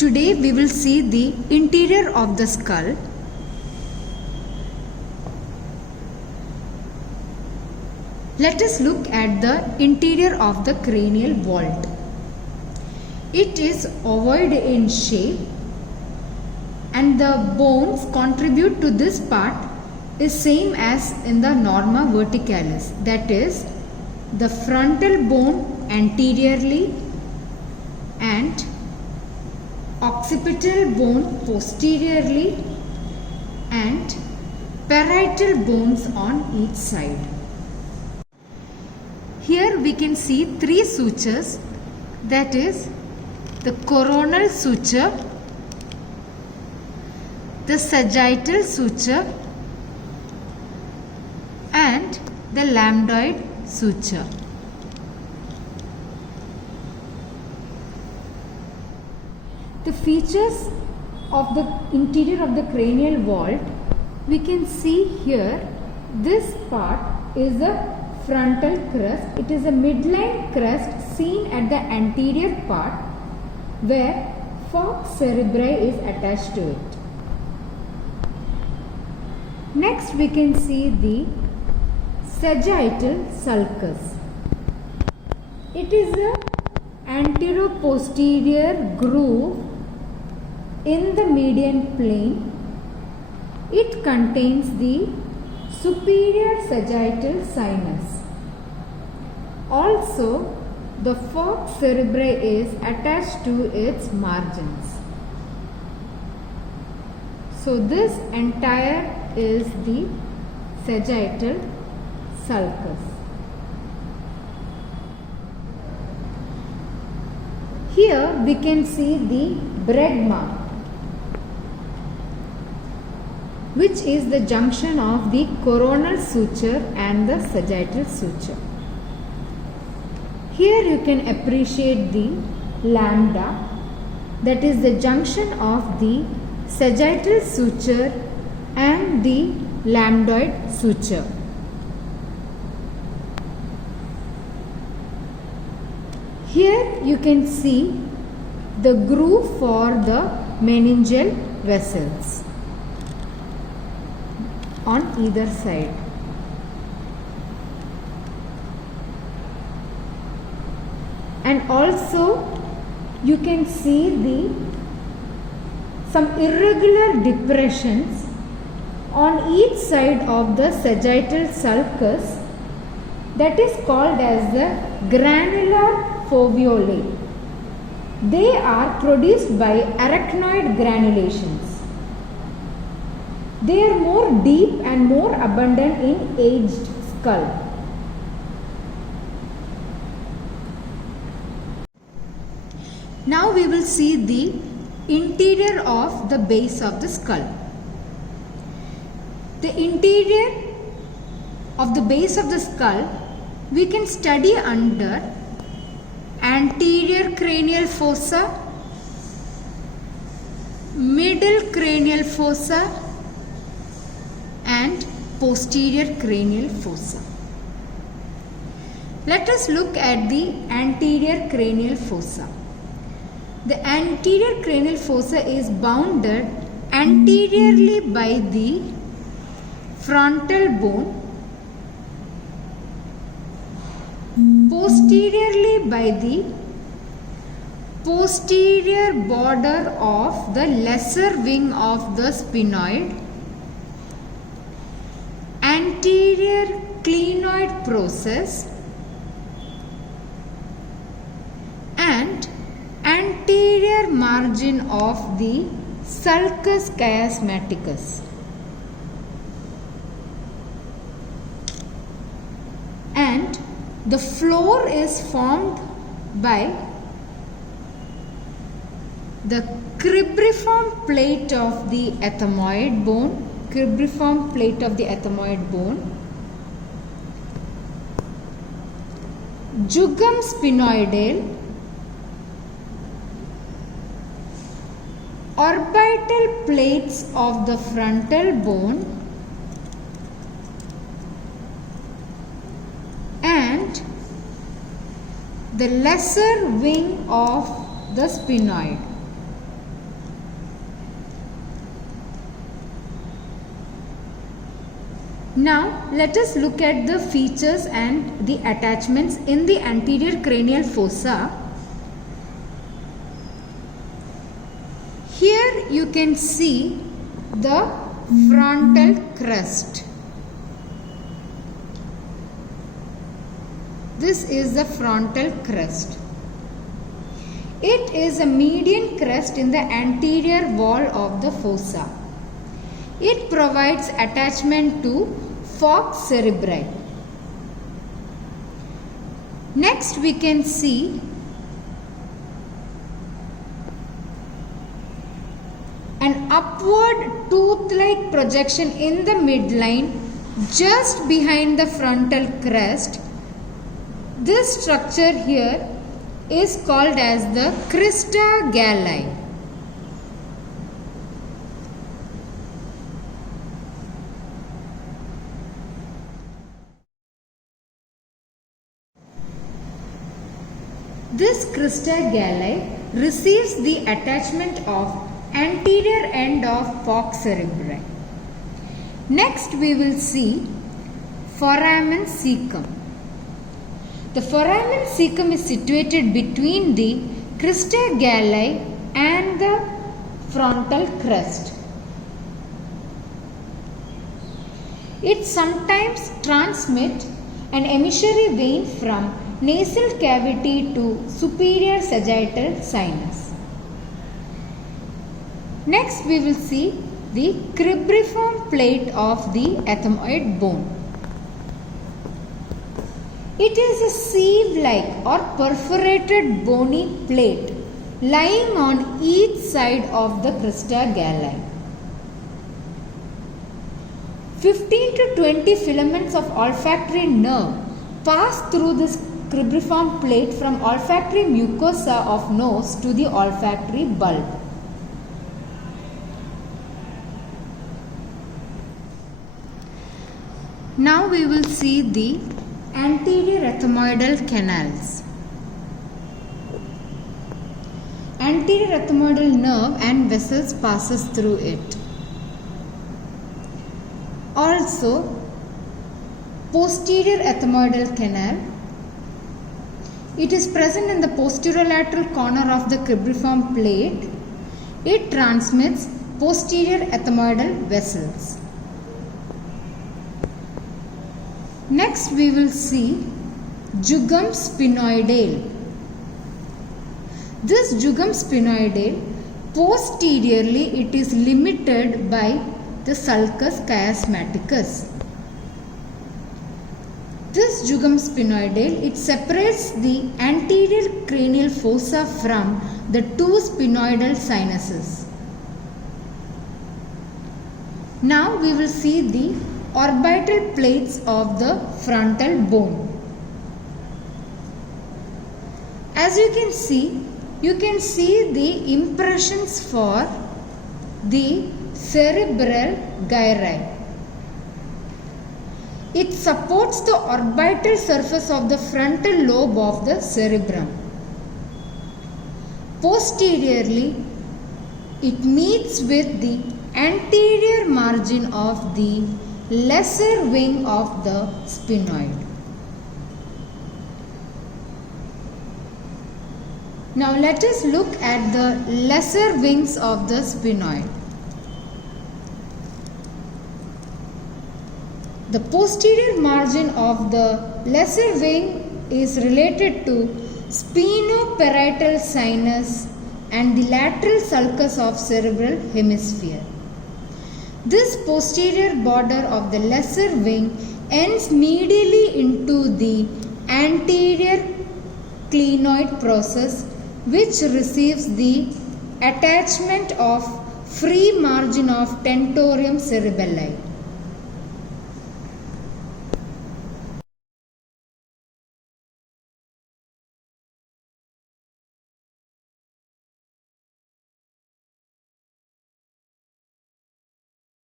Today we will see the interior of the skull. Let us look at the interior of the cranial vault. It is ovoid in shape and the bones contribute to this part is same as in the norma verticalis, that is the frontal bone anteriorly and occipital bone posteriorly and parietal bones on each side. Here we can see three sutures, that is the coronal suture, the sagittal suture and the lambdoid suture. The features of the interior of the cranial vault, we can see here, this part is a frontal crest. It is a midline crest seen at the anterior part where falx cerebri is attached to it. Next we can see the sagittal sulcus. It is a antero-posterior groove in the median plane. It contains the superior sagittal sinus. Also, the falx cerebri is attached to its margins. So, this entire is the sagittal sulcus. Here we can see the bregma, which is the junction of the coronal suture and the sagittal suture. Here you can appreciate the lambda, that is the junction of the sagittal suture and the lambdoid suture. Here you can see the groove for the meningeal vessels on either side. And also you can see some irregular depressions on each side of the sagittal sulcus, that is called as the granular foveolae. They are produced by arachnoid granulations. They are more deep and more abundant in aged skull. Now we will see the interior of the base of the skull. The interior of the base of the skull we can study under anterior cranial fossa, middle cranial fossa and posterior cranial fossa. Let us look at the anterior cranial fossa. The anterior cranial fossa is bounded anteriorly by the frontal bone, posteriorly by the posterior border of the lesser wing of the sphenoid, anterior clinoid process and anterior margin of the sulcus chiasmaticus. And the floor is formed by the cribriform plate of the ethmoid bone, jugum sphenoidale, orbital plates of the frontal bone and the lesser wing of the sphenoid. Now let us look at the features and the attachments in the anterior cranial fossa. Here you can see the frontal crest. This is the frontal crest. It is a median crest in the anterior wall of the fossa. It provides attachment to falx cerebri. Next we can see an upward tooth-like projection in the midline just behind the frontal crest. This structure here is called as the crista galli. This crista galli receives the attachment of anterior end of falx cerebri. Next we will see foramen cecum. The foramen cecum is situated between the crista galli and the frontal crest. It sometimes transmits an emissary vein from nasal cavity to superior sagittal sinus. Next we will see the cribriform plate of the ethmoid bone. It is a sieve-like or perforated bony plate lying on each side of the crista galli. 15 to 20 filaments of olfactory nerve pass through this cribriform plate from olfactory mucosa of nose to the olfactory bulb. Now we will see the anterior ethmoidal canals. Anterior ethmoidal nerve and vessels passes through it. Also, posterior ethmoidal canal. It is present in the posterolateral corner of the cribriform plate. It transmits posterior ethmoidal vessels. Next we will see jugum sphenoidale. This jugum sphenoidale, posteriorly it is limited by the sulcus chiasmaticus. This jugum sphenoidale, it separates the anterior cranial fossa from the two sphenoidal sinuses. Now we will see the orbital plates of the frontal bone. As you can see the impressions for the cerebral gyri. It supports the orbital surface of the frontal lobe of the cerebrum. Posteriorly, it meets with the anterior margin of the lesser wing of the sphenoid. Now let us look at the lesser wings of the sphenoid. The posterior margin of the lesser wing is related to sphenoparietal sinus and the lateral sulcus of cerebral hemisphere. This posterior border of the lesser wing ends medially into the anterior clinoid process, which receives the attachment of free margin of tentorium cerebelli.